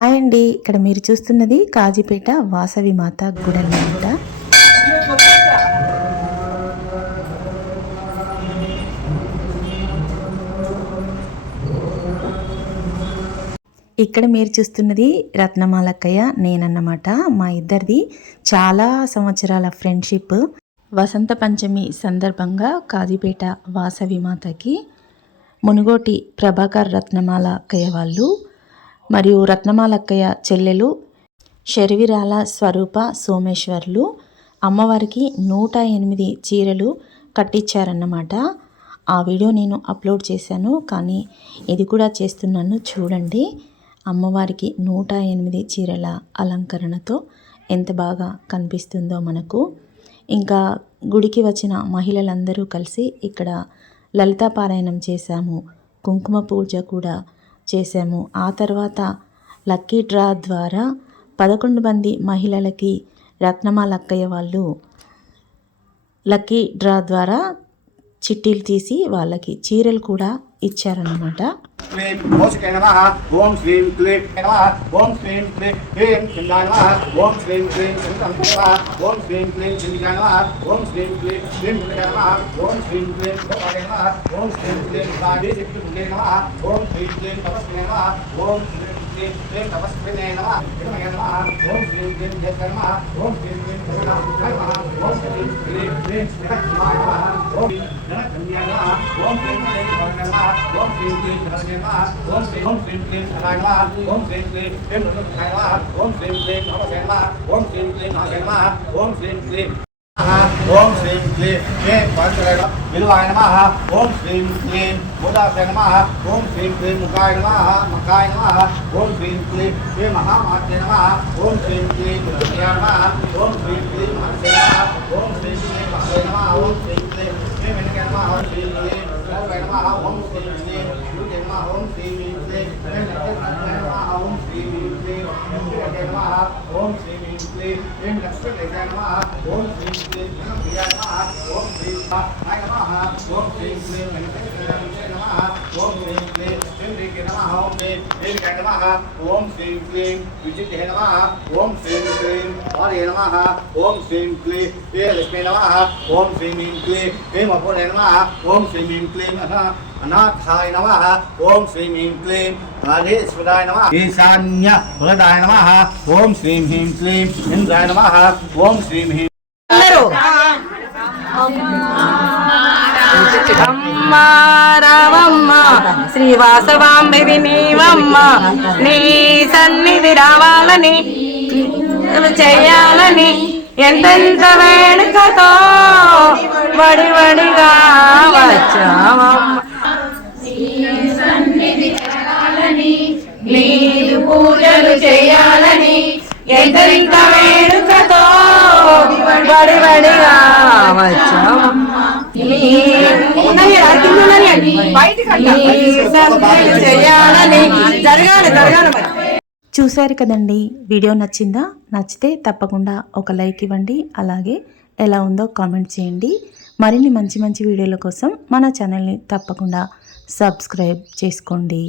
Hi అండి. ఇక్కడ మీరు చూస్తున్నది కాజీపేట వాసవి మాత గుడి అనమాట ఇక్కడ మీరు చూస్తున్నది రత్నమాలక్కయ్య నేనన్నమాట. మా ఇద్దరిది చాలా సంవత్సరాల ఫ్రెండ్షిప్. వసంత పంచమి సందర్భంగా కాజీపేట వాసవి మాతకి మునుగోటి ప్రభాకర్ రత్నమాల అక్కయ్య వాళ్ళు మరియు రత్నమాలక్కయ్య చెల్లెలు శర్విరాల స్వరూప సోమేశ్వర్లు అమ్మవారికి నూట ఎనిమిది చీరలు కట్టించారన్నమాట ఆ వీడియో నేను అప్లోడ్ చేశాను కానీ ఇది కూడా చేస్తున్నాను చూడండి. అమ్మవారికి నూట ఎనిమిది చీరల అలంకరణతో ఎంత బాగా కనిపిస్తుందో మనకు. ఇంకా గుడికి వచ్చిన మహిళలందరూ కలిసి ఇక్కడ లలితా పారాయణం చేశాము. కుంకుమ పూజ కూడా చేశాము. ఆ తర్వాత లక్కీ డ్రా ద్వారా పదకొండు మంది మహిళలకి రత్నమాల అక్కయ్య వాళ్ళు లక్కీ డ్రా ద్వారా చిట్టీలు తీసి వాళ్ళకి చీరలు కూడా ఇచ్చారన్నమాట. క్లీం మోషకే నమ ఓం శ్రీం క్లీం నమ ఓం శ్రీం క్లీం హ్రీం చిందాయ నమః ఓం శ్రీం క్లీం చింతం నమః ఓం శ్రీం క్లీం చిందికాయ నమ ఓం శ్రీం క్లీం శ్రీం గుణకాయ నమః ఓం శ్రీం క్లీం గోపాయ నమః ఓం శ్రీం క్లీం సాధి శక్తి ఉండే నమ ఓం శ్రీం క్లీం తపస్వినే నమ ఓం శ్రీం క్లీం శ్రీం తపస్వినే నమః హిరణ్య నమః ఓం శ్రీం క్లీం జయ నమః ఓం శ్రీం క్లీం కరుణ ఓం శ్రీం క్లీం క్లీం శ్రీ నమః ఓం జనకన్యా నమః ఓం ఓం శ్రీం క్లీం కరుణ నమః ఓం శ్రీం ఓం శ్రీం క్లీం కరాయ నమః ఓం శ్రీం క్లీం శ్రీం రుద్రాయ నమః ఓం శ్రీం క్లీం నమస్తే నమః ఓం శ్రీం క్లీం నాగే నమః ఓం శ్రీం క్లీం ఓం శ్రీం క్లీం హే పంచలేడ విలువాయ నమః ఓం శ్రీం క్లీం ముదాసే నమః ఓం శ్రీం క్లీం ముఖాయ నమః మకాయ నమః ఓం శ్రీం క్లీం హే మహామాత్రే నమః ఓం శ్రీం క్లీం రుద్రాయ నమః ఓం శ్రీం క్లీం హరిసే నమః ఓం శ్రీం క్లీం మహే నమః ఓం శ్రీం క్లీం హే వెంకట నమః ఓం శ్రీం క్లీం సర్వే నమః ఓం శ్రీ క్లీం రుద్రే నమః ఓం శ్రీ క్లీం హే నమః ఓం శ్రీ క్లీం హే నమః ఓం శ్రీ క్లీం హే లక్ష్మీ నమః ఓం శ్రీ క్లీం ప్రియ నమః ఓం శ్రీం నాయ నమః ఓం శ్రీ క్లీం వెంకటేశ్వర నమః ఓం శ్రీం క్లీం శ్రీం నమః ఓం శ్రీం శ్రీం నమః ఓం శ్రీం క్లీం విజితే నమః ఓం శ్రీం క్లీం హరే నమః ఓం శ్రీం క్లీం హే లక్ష్మీ నమః ఓం శ్రీం క్లీం హే మపోనే నమః ఓం శ్రీం క్లీం అనాథాయ నమః ఓం శ్రీం క్లీం హరేశ్వరాయ నమః ఈశాన్య వరదాయ నమః ఓం శ్రీం హ్రీం క్లీం ఇంద్రాయ నమః ఓం శ్రీం హ్రీం అందరూ అమ్మ రావమ్మ శ్రీవాసవాంబివి నీవమ్మ నీ సన్నిధి రావాలని చేయాలని ఎంతెంత వేడుకతో వడి వడిగా వచ్చావమ్మ. నీదు పూజలు చేయాలని ఎంతెంత వేడుకతో వడి వడిగా చూశారు కదండి వీడియో నచ్చిందా? నచ్చితే తప్పకుండా ఒక లైక్ ఇవ్వండి అలాగే ఎలా ఉందో కామెంట్ చేయండి. మరిన్ని మంచి మంచి వీడియోల కోసం మన ఛానల్ని తప్పకుండా సబ్స్క్రైబ్ చేసుకోండి.